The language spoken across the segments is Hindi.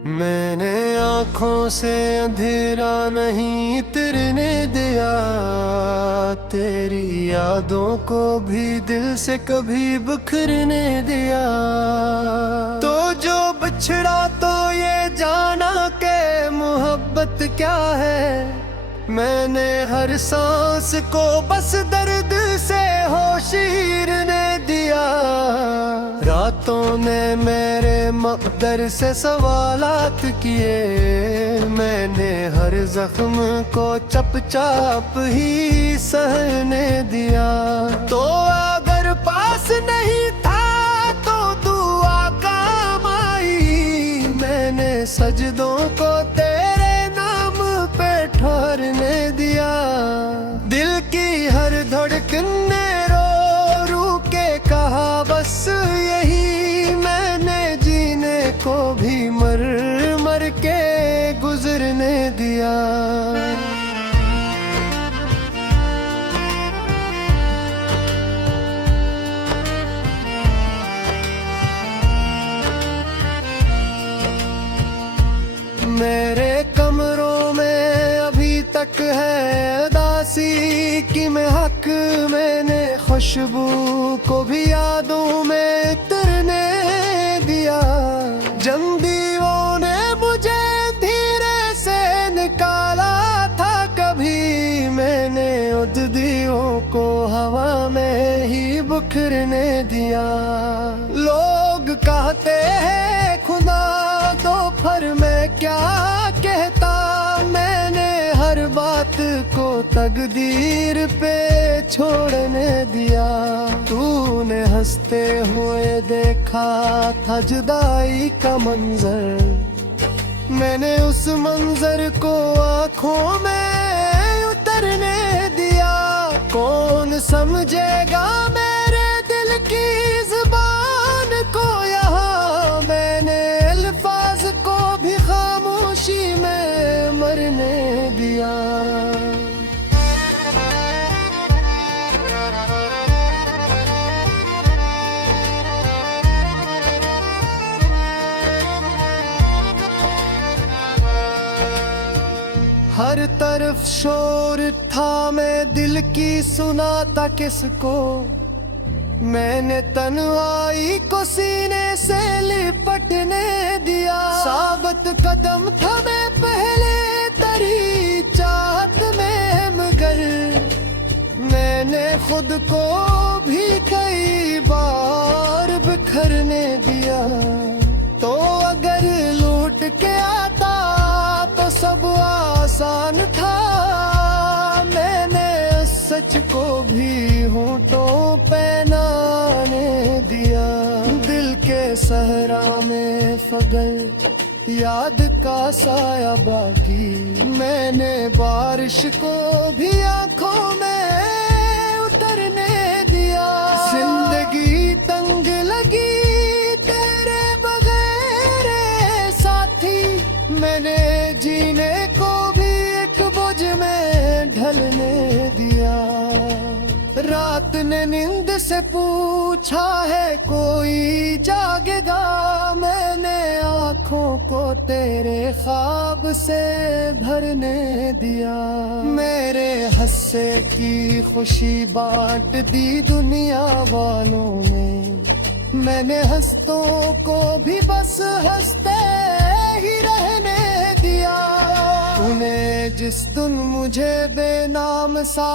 मैंने आँखों से अंधेरा नहीं तिरने दिया, तेरी यादों को भी दिल से कभी बिखरने दिया। तो जो बिछड़ा तो ये जाना के मोहब्बत क्या है, मैंने हर सांस को बस दर्द से होशीरने दिया। रातों ने मेरे मकदर से सवालात किए, मैंने हर जख्म को चुपचाप ही सहने दिया। तो अगर पास नहीं था तो दुआ काम आई, मैंने सजदों को तेरे नाम पे ठहरने दिया। दिल की हर धड़कन ने रो रू के कहा बस यही, मैंने जीने को भी मर मर के गुजरने दिया। मेरे कमरों में अभी तक है उदासी की महक, मैंने खुशबू को भी यादों में उतरने दिया। जंजीरों ने मुझे धीरे से निकाला था कभी, मैंने उद्दियों को हवा में ही बिखरने दिया। लोग कहते हैं खुदा तो फिर मैं क्या कहता, मैंने हर बात को तकदीर पे छोड़ने दिया। तूने हंसते हुए देखा था जुदाई का मंजर, मैंने उस मंजर को आँखों में उतरने दिया। कौन समझेगा मेरे दिल की जुबान को यहाँ, मैंने अल्फाज को भी खामोशी में मरने दिया। हर तरफ शोर था, मैं दिल की सुनाता किसको, मैंने तन्हाई को सीने से लिपटने दिया। साबित कदम था मैं पहले तेरी चाहत में, मगर मैंने खुद को भी कई बार बिखरने दिया। तो अगर लूट के आता तो सब आसान था, मैंने सच को भी होठों पे नाने दिया। दिल के सहरा में फगल याद का साया बाकी, मैंने बारिश को भी आंखों में उतरने दिया। जिंदगी तंग लगी तेरे बगैर साथी, मैंने जीने को भी एक बोझ में ढलने दिया। रात ने नींद से पूछा है कोई जागेगा, मैंने आँखों को तेरे ख्वाब से भरने दिया। मेरे हंसे की खुशी बांट दी दुनिया वालों ने, मैंने हंसतों को भी बस हंसते ही रहने दिया। तूने जिस दिन मुझे बेनाम सा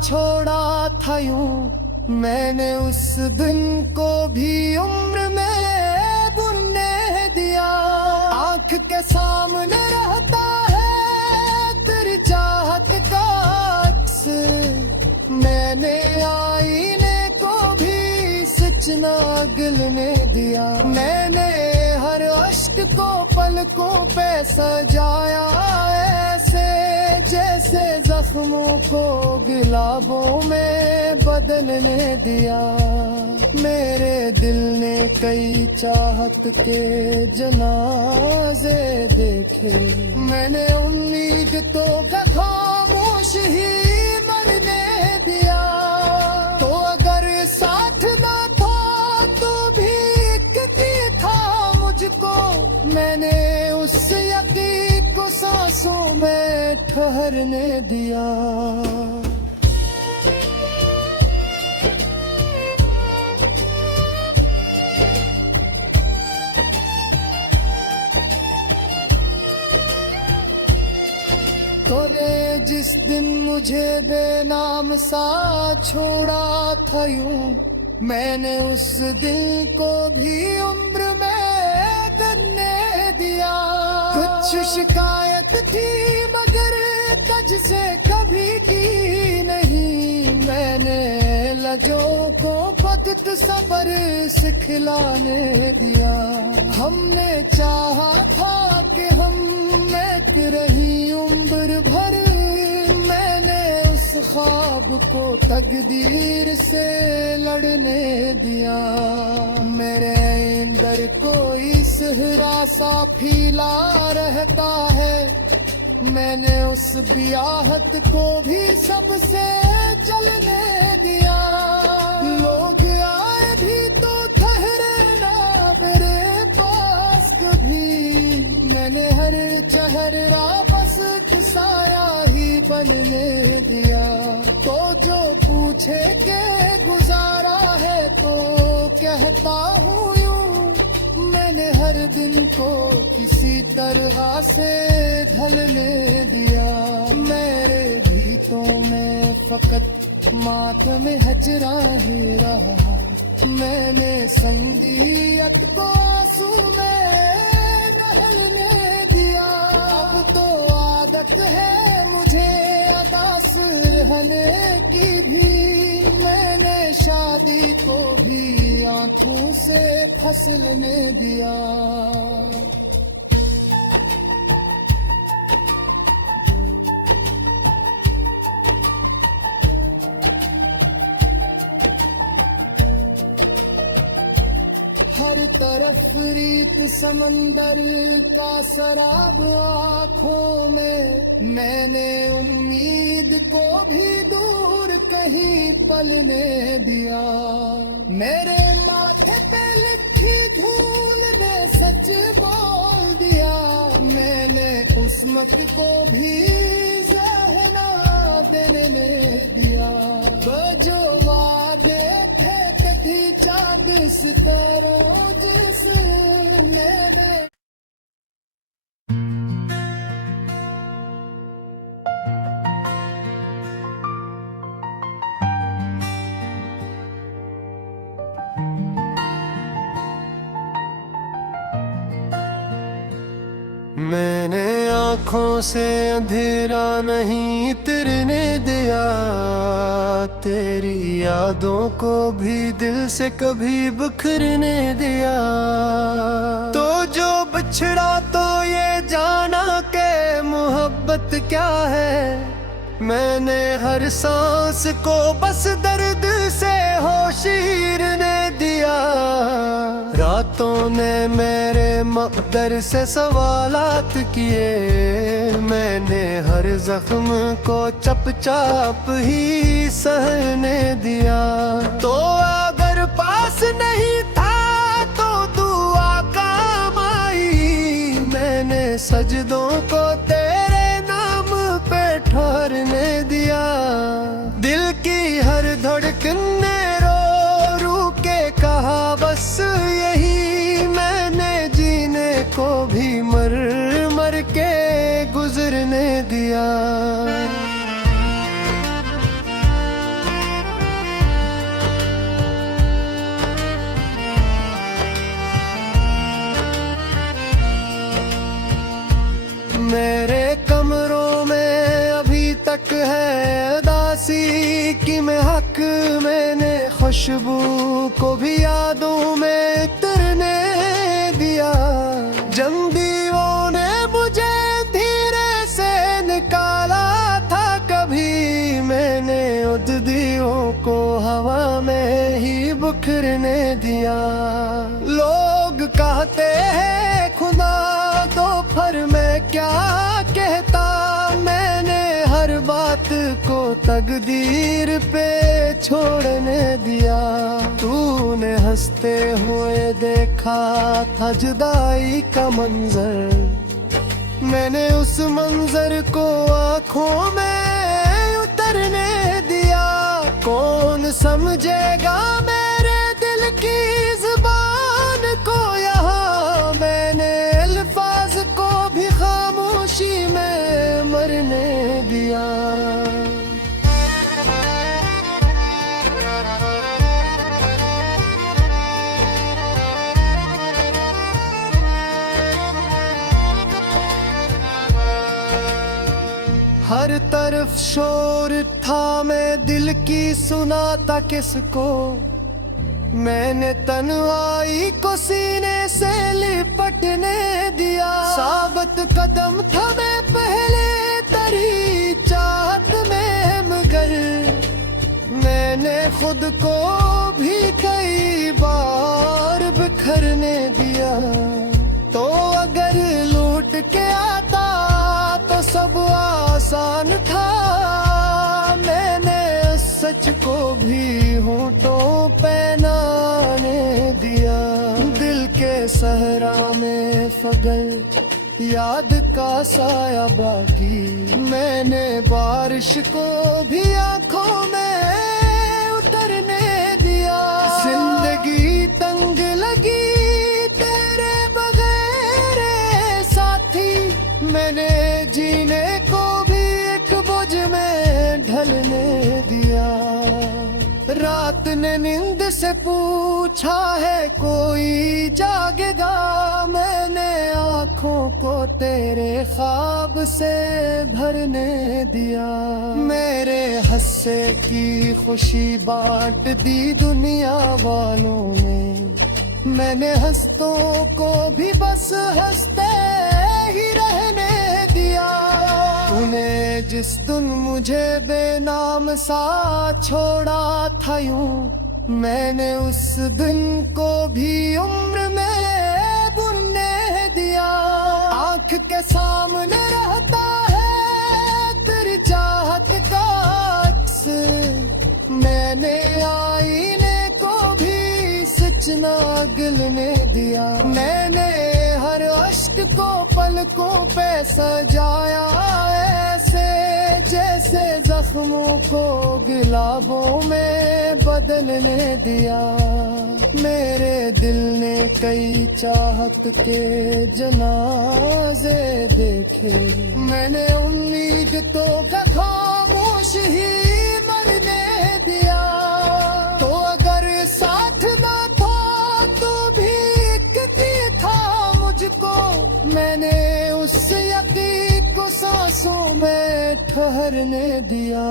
छोड़ा था यूं, मैंने उस दिन को भी उम्र में बुनने दिया। आँख के सामने रहता है तेरी चाहत का अक्स, मैंने आईने को भी सचना गलने दिया। मैंने हर अश्क को पलकों पे सजाया ऐसे, जैसे जख्मों को गुलाबों में बदलने दिया। मेरे दिल ने कई चाहत के जनाजे देखे, मैंने उम्मीद तो खामोश ही मरने दिया। तो अगर साथ ना था तो भी था मुझको, मैंने उस यकीन को सांसों में ठहरने दिया। तूने जिस दिन मुझे बेनाम सा छोड़ा था यूं, मैंने उस दिन को भी उम्र में गनने दिया। कुछ शिकायत थी मगर तुझसे कभी की नहीं, मैंने लजों को वक्त सबर सिखलाने दिया। हमने चाहा था कि हम एक रही उम्र भर, मैंने उस ख्वाब को तकदीर से लड़ने दिया। मेरे अंदर कोई सहरा सा फीला रहता है, मैंने उस बियाहत को भी सबसे जलने दिया। लोग आए भी तो ठहरे ना मेरे पास कभी, मैंने हर चेहरा बस किसाया ही बनने दिया। तो जो पूछे के गुजारा है तो कहता हूँ यूं, मैंने हर दिन को किसी तरह से ढलने दिया। मेरे गीतों में फकत मातम हजरा ही रहा, मैंने संगीत को आंसू में नहलने दिया। अब तो आदत है मुझे अदास रहने की भी, मैंने शादी को भी आंखों से फसलने दिया। हर तरफ रीत समंदर का सराब आँखों में, मैंने उम्मीद को भी दूर कहीं पलने दिया। मेरे माथे पे लिखी धूल ने सच बोल दिया, मैंने किस्मत को भी ज़हना देने दिया। जो वादे थे कभी चाँद सितारों जिसने मैंने आँखों से अंधेरा नहीं तिरने दिया, तेरी यादों को भी दिल से कभी बिखरने दिया। तो जो बिछड़ा तो ये जाना के मोहब्बत क्या है, मैंने हर सांस को बस दर्द से होशीरने दिया। रातों ने मेरे मकदर से सवालात किए, मैंने हर जख्म को चपचाप ही सहने दिया। तो अगर पास नहीं था तो दुआ काम आई, मैंने सजदों को तेरे नाम पे ठहरने दिया। दिल की हर धड़कन ने रो रू के कहा बस यही, मैंने जीने को भी मर मर के गुजरने दिया। मेरे कमरों में अभी तक है दासी की महक, मैंने खुशबू को भी यादों में तरने दिया। जंदीओं ने मुझे धीरे से निकाला था कभी, मैंने उद्दियों को हवा में ही बिखरने दिया। लोग कहते हैं खुदा तो फिर मैं क्या कहता, मैंने हर बात को तकदीर पे छोड़ने दिया। तूने हंसते हुए देखा था जुदाई का मंजर, मैंने उस मंजर को आंखों में उतरने दिया। कौन समझेगा मेरे दिल की जुबान को यहाँ। मैंने अल्फाज को भी खामोशी में मरने दिया। हर तरफ शोर था, मैं दिल की सुनाता किसको। मैंने तन्हाई को सीने से लिपटने दिया। साबित कदम था मैं पहले तेरी चाहत में, मगर मैंने खुद को भी कई बार बिखरने दिया। तो अगर लूट के आता तो सब आसान था। मैंने सच को भी होठों पे नाने दिया। दिल के सहरा में फगल याद का साया बाकी। मैंने बारिश को भी आंखों में उतरने दिया। जिंदगी तंग लगी तेरे बगैर साथी। मैंने जीने को भी एक बोझ में ढलने दिया। रात ने नींद से पूछा है कोई जागेगा। मैंने आँखों को तेरे ख्वाब से भरने दिया। मेरे हंसे की खुशी बांट दी दुनिया वालों ने। मैंने हंसतों को भी बस हंसते ही रहने दिया। तूने जिस दिन मुझे बेनाम सा छोड़ा था यूं, मैंने उस दिन को भी उम्र में बुनने दिया। आँख के सामने रहता है तेरी चाहत का अक्स। मैंने आईने को भी सच ना गिलने दिया। मैंने हर अश्क को पलकों पे सजाया ऐसे, जैसे जख्मों को गुलाबों में बदलने दिया। मेरे दिल ने कई चाहत के जनाजे देखे। मैंने उम्मीद तो खामोश ही मरने दिया। तो अगर साथ ना था तो भी कितनी था मुझको। मैंने उस यकीन को सांसों में ठहरने दिया।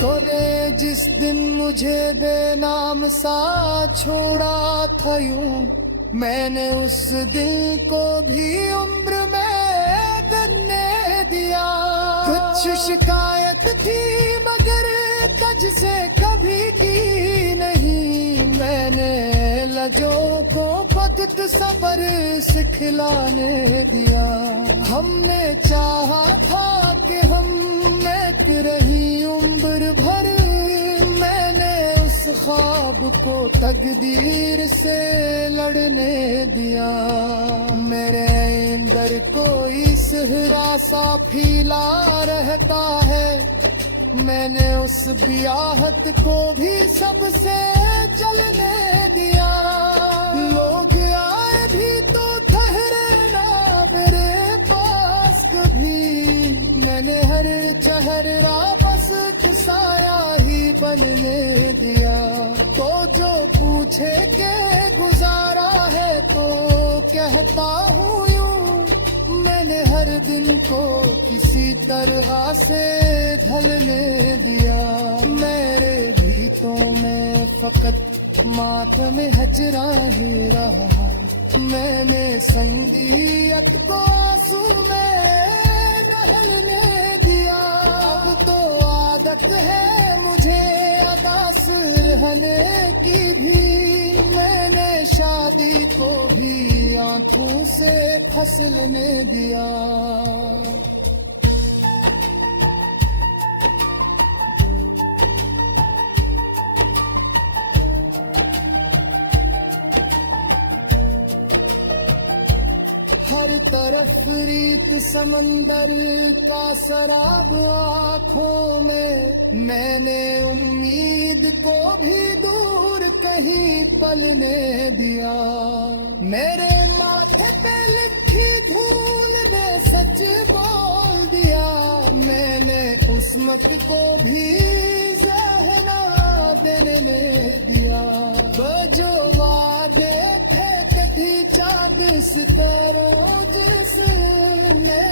तूने जिस दिन मुझे बेनाम सा छोड़ा था यूं, मैंने उस दिन को भी उम्र में गनने दिया। कुछ शिकायत थी मगर तुझ से कभी की नहीं। मैंने लजों को वक्त सबर सिखलाने दिया। हमने चाहा था कि हम एक रही उम्र भर। मैंने उस ख्वाब को तकदीर से लड़ने दिया। मेरे अंदर कोई सहरा सा फीला रहता है। मैंने उस बियाहत को भी सबसे जलने दिया। लोग आए भी तो ठहरे ना मेरे पास कभी। मैंने हर चेहरा बस साया ही बनने दिया। तो जो पूछे के गुजारा है तो कहता हूँ यूं, मैंने हर दिन को किसी तरह से ढलने दिया। मेरे गीतों में फकत मातम हजरा ही रहा। मैंने संगीत को आंसू में नहलने दिया। अब तो आदत है मुझे अदास रहने की भी। मैंने शादी को भी आंखों से फसलने दिया। बर्फ रीत समंदर का शराब आंखों में, मैंने उम्मीद को भी दूर कहीं पलने दिया। मेरे माथे पे लिखी धूल ने सच बोल दिया, मैंने किस्मत को भी जहना देने दिया। वो जो वादे थे कभी चाँद सितारों जिसने